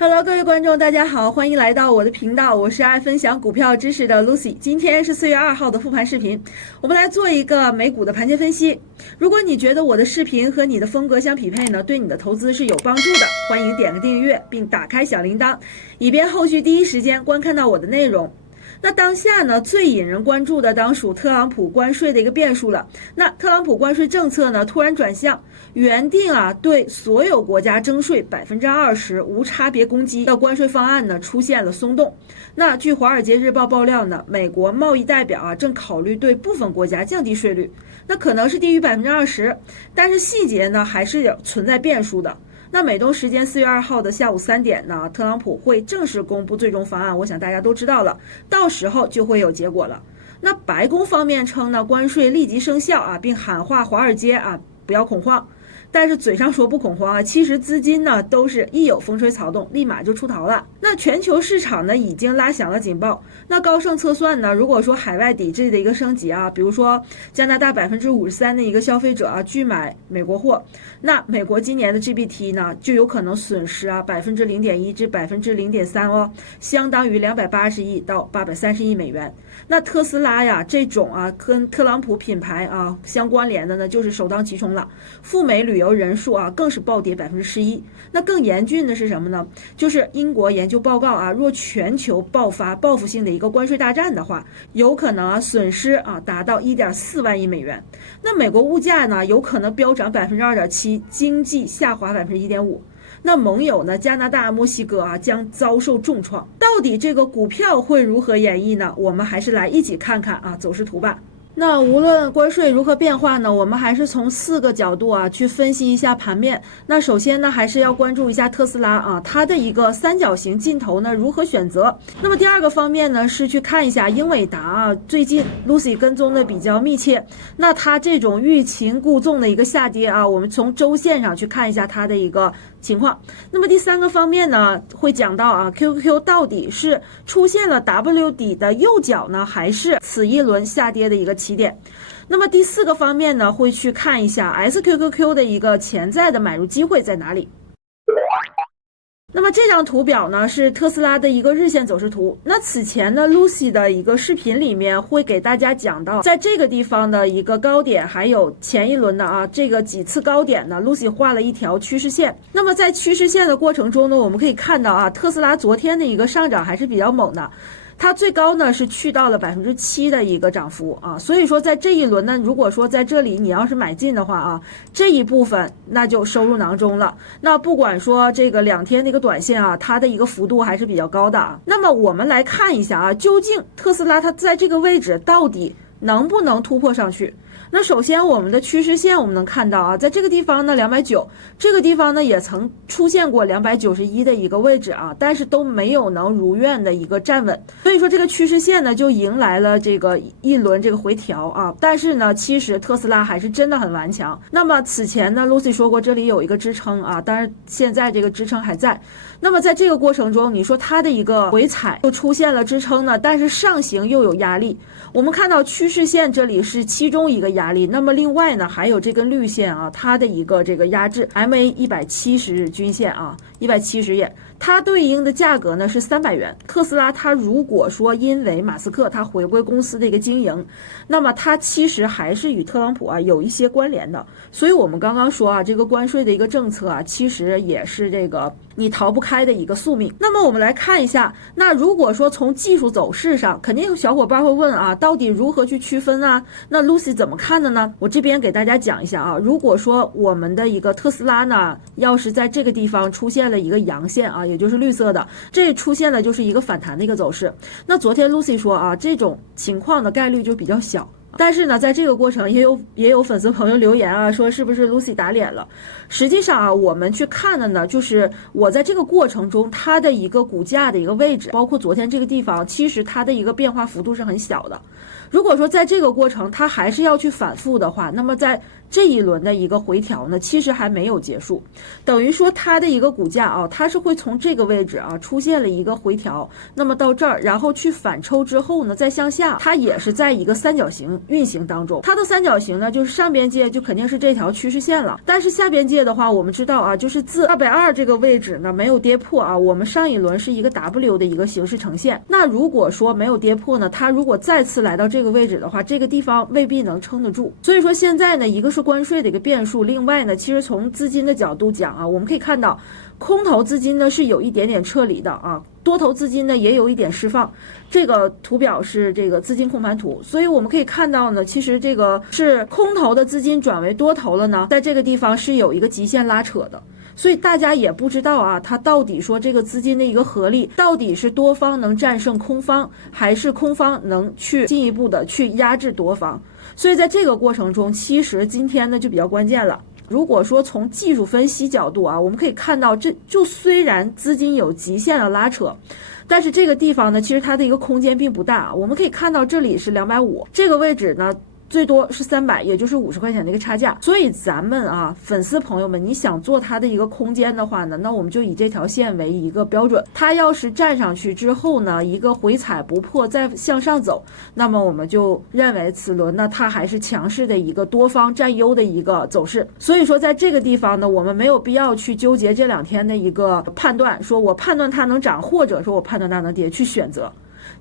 Hello，各位观众，大家好，欢迎来到我的频道，我是爱分享股票知识的 Lucy。今天是4月2号的复盘视频，我们来做一个美股的盘前分析。如果你觉得我的视频和你的风格相匹配呢，对你的投资是有帮助的，欢迎点个订阅，并打开小铃铛，以便后续第一时间观看到我的内容。那当下呢，最引人关注的当属特朗普关税的一个变数了。那特朗普关税政策呢，突然转向，原定对所有国家征税20%无差别攻击的关税方案呢，出现了松动。那据《华尔街日报》爆料呢，美国贸易代表正考虑对部分国家降低税率，那可能是低于20%，但是细节呢还是存在变数的。那美东时间4月2号的下午3点呢，特朗普会正式公布最终方案，我想大家都知道了，到时候就会有结果了。那白宫方面称呢，关税立即生效并喊话华尔街不要恐慌。但是嘴上说不恐慌其实资金呢都是一有风吹草动立马就出逃了。那全球市场呢已经拉响了警报。那高盛测算呢，如果说海外抵制的一个升级比如说加拿大53%的一个消费者拒买美国货，那美国今年的 GDP 呢就有可能损失0.1%至0.3%相当于280亿到830亿美元。那特斯拉这种跟特朗普品牌相关联的呢，就是首当其冲了。赴美旅游人数更是暴跌11%。那更严峻的是什么呢？就是英国研究报告若全球爆发报复性的一个关税大战的话，有可能损失达到1.4万亿美元。那美国物价呢有可能飙涨2.7%，经济下滑1.5%。那盟友呢，加拿大、墨西哥将遭受重创。到底这个股票会如何演绎呢？我们还是来一起看看走势图吧。那无论关税如何变化呢，我们还是从4个角度去分析一下盘面。那首先呢，还是要关注一下特斯拉它的一个三角形尽头呢如何选择。那么第二个方面呢，是去看一下英伟达最近 Lucy 跟踪的比较密切，那它这种欲擒故纵的一个下跌我们从周线上去看一下它的一个情况。那么第三个方面呢，会讲到QQQ 到底是出现了 W 底的右脚呢，还是此一轮下跌的一个起点。那么第4个方面呢，会去看一下 SQQQ 的一个潜在的买入机会在哪里。那么这张图表呢是特斯拉的一个日线走势图。那此前呢 Lucy 的一个视频里面会给大家讲到，在这个地方的一个高点，还有前一轮的这个几次高点呢 Lucy 画了一条趋势线。那么在趋势线的过程中呢，我们可以看到特斯拉昨天的一个上涨还是比较猛的。它最高呢是去到了7%的一个涨幅所以说在这一轮呢，如果说在这里你要是买进的话这一部分那就收入囊中了。那不管说这个2天的一个短线它的一个幅度还是比较高的那么我们来看一下究竟特斯拉它在这个位置到底能不能突破上去。那首先我们的趋势线我们能看到在这个地方呢290，这个地方呢也曾出现过291的一个位置但是都没有能如愿的一个站稳。所以说这个趋势线呢就迎来了这个一轮这个回调但是呢其实特斯拉还是真的很顽强。那么此前呢 Lucy 说过这里有一个支撑当然现在这个支撑还在。那么在这个过程中，你说它的一个回踩就出现了支撑呢，但是上行又有压力。我们看到趋势线这里是其中一个压力，那么另外呢还有这根绿线它的一个这个压制 MA 170日均线170也，它对应的价格呢是300元。特斯拉它如果说因为马斯克他回归公司的一个经营，那么它其实还是与特朗普有一些关联的。所以我们刚刚说这个关税的一个政策其实也是这个你逃不开的一个宿命。那么我们来看一下，那如果说从技术走势上，肯定有小伙伴会问到底如何去区分那 Lucy 怎么看的呢？我这边给大家讲一下如果说我们的一个特斯拉呢，要是在这个地方出现了一个阳线也就是绿色的，这出现了就是一个反弹的一个走势。那昨天 Lucy 说这种情况的概率就比较小。但是呢，在这个过程也有粉丝朋友留言说是不是 Lucy 打脸了？实际上我们去看的呢，就是我在这个过程中它的一个股价的一个位置，包括昨天这个地方，其实它的一个变化幅度是很小的。如果说在这个过程它还是要去反复的话，那么在这一轮的一个回调呢，其实还没有结束，等于说它的一个股价啊，它是会从这个位置啊出现了一个回调，那么到这儿，然后去反抽之后呢，再向下，它也是在一个三角形运行当中。它的三角形呢，就是上边界就肯定是这条趋势线了，但是下边界的话，我们知道啊，就是自220这个位置呢没有跌破啊，我们上一轮是一个 W 的一个形式呈现。那如果说没有跌破呢，它如果再次来到这个位置的话，这个地方未必能撑得住。所以说现在呢，一个是关税的一个变数，另外呢，其实从资金的角度讲啊，我们可以看到空头资金呢是有一点点撤离的啊，多头资金呢也有一点释放。这个图表是这个资金控盘图，所以我们可以看到呢，其实这个是空头的资金转为多头了呢，在这个地方是有一个极限拉扯的。所以大家也不知道啊，它到底说这个资金的一个合力，到底是多方能战胜空方，还是空方能去进一步的去压制多方。所以在这个过程中，其实今天呢就比较关键了。如果说从技术分析角度啊，我们可以看到，这就虽然资金有极限的拉扯，但是这个地方呢，其实它的一个空间并不大。我们可以看到这里是250，这个位置呢最多是300，也就是50块钱的一个差价。所以咱们啊，粉丝朋友们，你想做它的一个空间的话呢，那我们就以这条线为一个标准。它要是站上去之后呢，一个回踩不破再向上走，那么我们就认为此轮呢，它还是强势的一个多方占优的一个走势。所以说在这个地方呢，我们没有必要去纠结这2天的一个判断，说我判断它能涨，或者说我判断它能跌，去选择。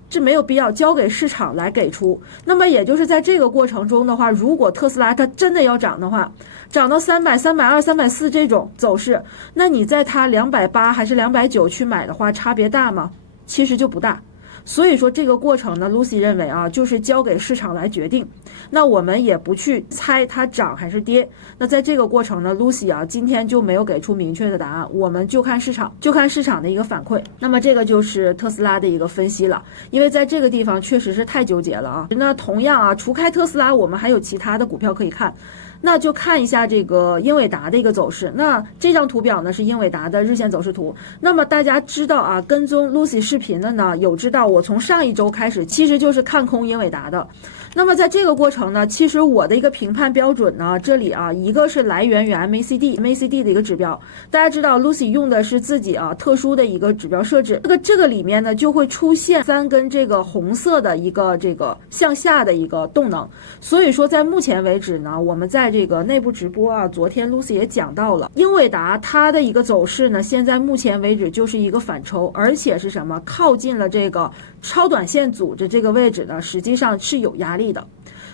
这没有必要，交给市场来给出。那么也就是在这个过程中的话，如果特斯拉它真的要涨的话，涨到300、320、340这种走势，那你在它280还是290去买的话，差别大吗？其实就不大。所以说这个过程呢 ，Lucy 认为啊，就是交给市场来决定。那我们也不去猜它涨还是跌。那在这个过程呢 ，Lucy 啊，今天就没有给出明确的答案，我们就看市场，就看市场的一个反馈。那么这个就是特斯拉的一个分析了，因为在这个地方确实是太纠结了啊。那同样啊，除开特斯拉，我们还有其他的股票可以看。那就看一下这个英伟达的一个走势。那这张图表呢是英伟达的日线走势图。那么大家知道啊，跟踪 Lucy 视频的呢，有知道我从上一周开始其实就是看空英伟达的。那么在这个过程呢，其实我的一个评判标准呢，这里啊，一个是来源于 MACD 的一个指标。大家知道 Lucy 用的是自己啊特殊的一个指标设置，这个里面呢就会出现3根这个红色的一个这个向下的一个动能。所以说在目前为止呢，我们在这个内部直播啊，昨天 Lucy 也讲到了，英伟达它的一个走势呢，现在目前为止就是一个反抽，而且是什么？靠近了这个超短线组织这个位置呢，实际上是有压力的。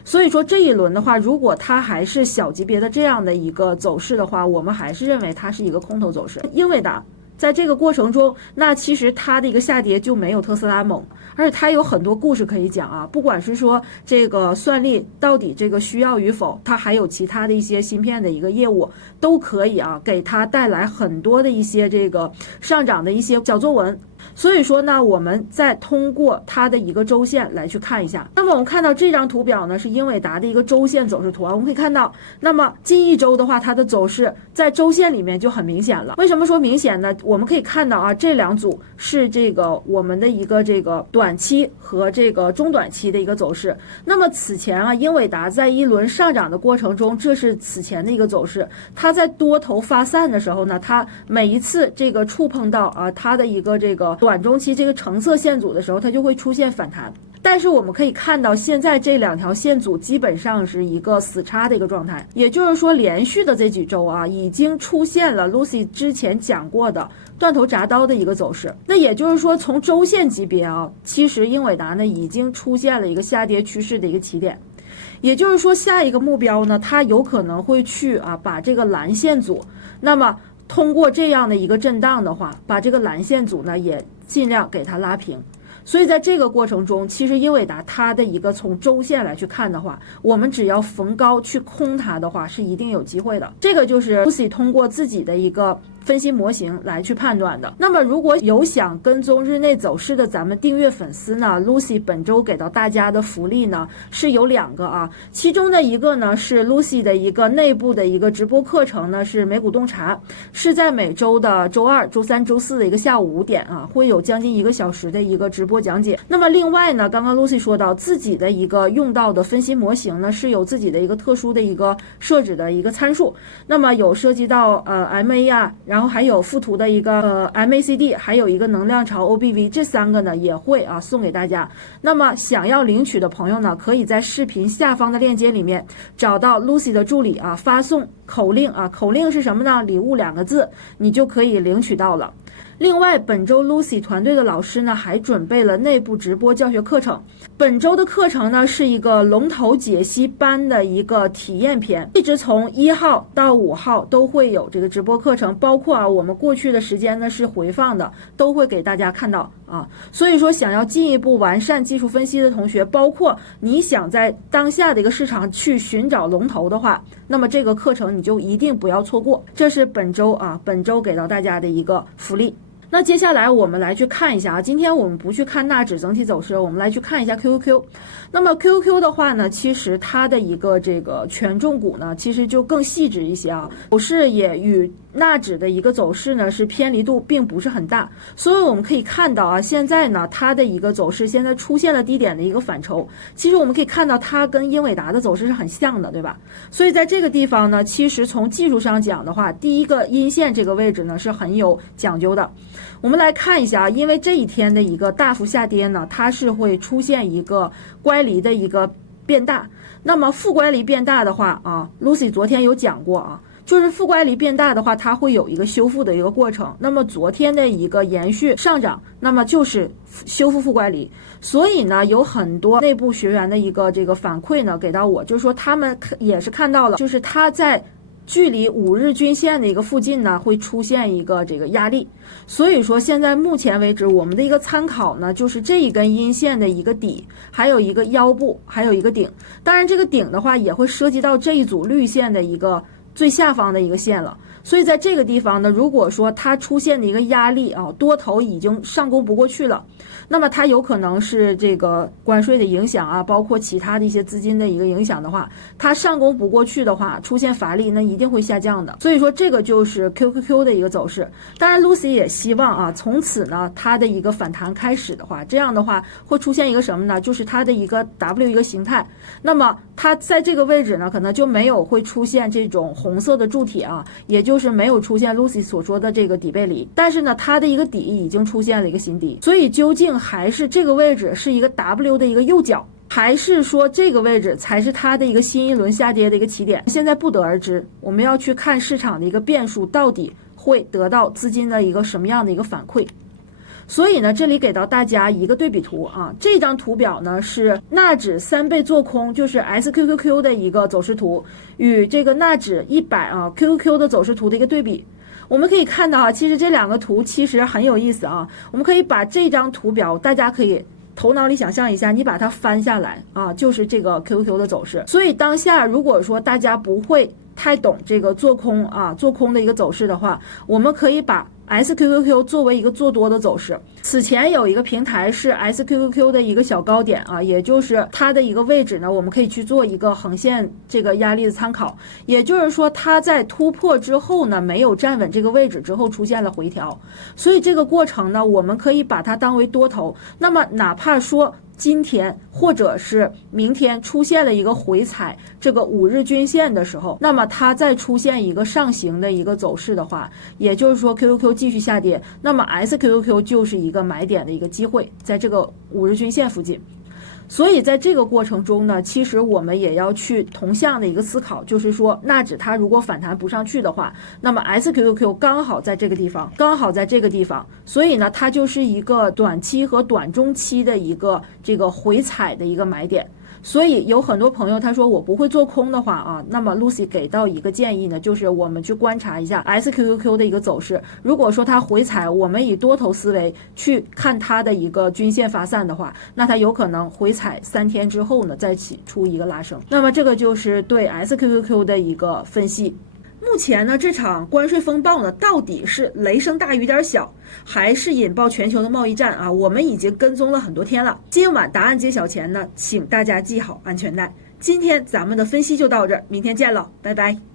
所以说这一轮的话，如果它还是小级别的这样的一个走势的话，我们还是认为它是一个空头走势。英伟达在这个过程中，那其实它的一个下跌就没有特斯拉猛，而且它有很多故事可以讲啊，不管是说这个算力到底这个需要与否，它还有其他的一些芯片的一个业务，都可以啊给它带来很多的一些这个上涨的一些小作文。所以说呢，我们再通过它的一个周线来去看一下。那么我们看到这张图表呢，是英伟达的一个周线走势图啊。我们可以看到，那么近一周的话，它的走势在周线里面就很明显了。为什么说明显呢？我们可以看到啊，这2组是这个我们的一个这个短期和这个中短期的一个走势。那么此前啊，英伟达在一轮上涨的过程中，这是此前的一个走势。它在多头发散的时候呢，它每一次这个触碰到啊它的一个这个短中期这个橙色线组的时候，它就会出现反弹。但是我们可以看到，现在这2条线组基本上是一个死叉的一个状态，也就是说，连续的这几周啊，已经出现了 Lucy 之前讲过的断头铡刀的一个走势。那也就是说，从周线级别啊，其实英伟达呢已经出现了一个下跌趋势的一个起点。也就是说，下一个目标呢，它有可能会去啊把这个蓝线组，那么通过这样的一个震荡的话，把这个蓝线组呢也尽量给它拉平。所以在这个过程中，其实英伟达它的一个从周线来去看的话，我们只要逢高去空它的话，是一定有机会的。这个就是 Lucy 通过自己的一个分析模型来去判断的。那么如果有想跟踪日内走势的咱们订阅粉丝呢 ，Lucy 本周给到大家的福利呢是有2个啊，其中的一个呢是 Lucy 的一个内部的一个直播课程呢，是美股洞察，是在每周的周2、周3、周4的一个下午5点啊，会有将近1个小时的一个直播讲解。那么另外呢，刚刚 Lucy 说到自己的一个用到的分析模型呢，是有自己的一个特殊的一个设置的一个参数，那么有涉及到MA 啊，然后还有附图的一个MACD， 还有一个能量潮 OBV， 这3个呢也会送给大家。那么想要领取的朋友呢，可以在视频下方的链接里面找到 Lucy 的助理啊，发送口令啊，口令是什么呢？礼物2个字，你就可以领取到了。另外，本周 Lucy 团队的老师呢，还准备了内部直播教学课程。本周的课程呢，是一个龙头解析班的一个体验篇，一直从1号到5号都会有这个直播课程，包括我们过去的时间呢是回放的，都会给大家看到啊。所以说，想要进一步完善技术分析的同学，包括你想在当下的一个市场去寻找龙头的话，那么这个课程你就一定不要错过。这是本周给到大家的一个福利。那接下来我们来去看一下啊，今天我们不去看纳指整体走势，我们来去看一下 QQQ。那么 QQQ 的话呢，其实它的一个这个权重股呢，其实就更细致一些啊，走势也与纳指的一个走势呢是偏离度并不是很大，所以我们可以看到啊，现在呢它的一个走势现在出现了低点的一个反抽，其实我们可以看到它跟英伟达的走势是很像的，对吧？所以在这个地方呢，其实从技术上讲的话，第一个阴线这个位置呢是很有讲究的。我们来看一下，因为这一天的一个大幅下跌呢，它是会出现一个乖离的一个变大。那么负乖离变大的话啊 ，Lucy 昨天有讲过啊，就是负乖离变大的话，它会有一个修复的一个过程。那么昨天的一个延续上涨，那么就是修复负乖离。所以呢，有很多内部学员的一个这个反馈呢给到我，就是说他们也是看到了，就是它在距离5日均线的一个附近呢，会出现一个这个压力。所以说现在目前为止，我们的一个参考呢，就是这一根阴线的一个底，还有一个腰部，还有一个顶。当然这个顶的话也会涉及到这一组绿线的一个最下方的一个线了。所以在这个地方呢，如果说它出现的一个压力啊，多头已经上攻不过去了，那么它有可能是这个关税的影响啊，包括其他的一些资金的一个影响的话，它上攻不过去的话，出现乏力，那一定会下降的。所以说这个就是 QQQ 的一个走势。当然 Lucy 也希望啊，从此呢它的一个反弹开始的话，这样的话会出现一个什么呢？就是它的一个 W 一个形态，那么它在这个位置呢，可能就没有会出现这种红色的柱体啊，也就是没有出现 Lucy 所说的这个底背离，但是呢它的一个底已经出现了一个新低。所以究竟还是这个位置是一个 W 的一个右角，还是说这个位置才是它的一个新一轮下跌的一个起点，现在不得而知。我们要去看市场的一个变数到底会得到资金的一个什么样的一个反馈。所以呢，这里给到大家一个对比图啊，这张图表呢是纳指3倍做空，就是 SQQQ 的一个走势图，与这个纳指100啊 QQQ 的走势图的一个对比。我们可以看到啊，其实这2个图其实很有意思啊。我们可以把这张图表，大家可以头脑里想象一下，你把它翻下来啊，就是这个 QQQ 的走势。所以当下如果说大家不会太懂这个做空啊，做空的一个走势的话，我们可以把SQQQ 作为一个做多的走势。此前有一个平台是 SQQQ 的一个小高点啊，也就是它的一个位置呢，我们可以去做一个横线这个压力的参考。也就是说它在突破之后呢，没有站稳这个位置之后出现了回调，所以这个过程呢，我们可以把它当为多头。那么哪怕说今天或者是明天出现了一个回踩这个5日均线的时候，那么它再出现一个上行的一个走势的话，也就是说 QQQ 继续下跌，那么 SQQQ 就是一个买点的一个机会，在这个5日均线附近。所以在这个过程中呢，其实我们也要去同向的一个思考，就是说纳指它如果反弹不上去的话，那么 SQQQ 刚好在这个地方，所以呢它就是一个短期和短中期的一个这个回踩的一个买点。所以有很多朋友他说我不会做空的话啊，那么 Lucy 给到一个建议呢，就是我们去观察一下 SQQQ 的一个走势。如果说它回踩，我们以多头思维去看它的一个均线发散的话，那它有可能回踩3天之后呢再起出一个拉升。那么这个就是对 SQQQ 的一个分析。目前呢，这场关税风暴呢，到底是雷声大雨点小，还是引爆全球的贸易战啊？我们已经跟踪了很多天了。今晚答案揭晓前呢，请大家系好安全带。今天咱们的分析就到这儿，明天见了，拜拜。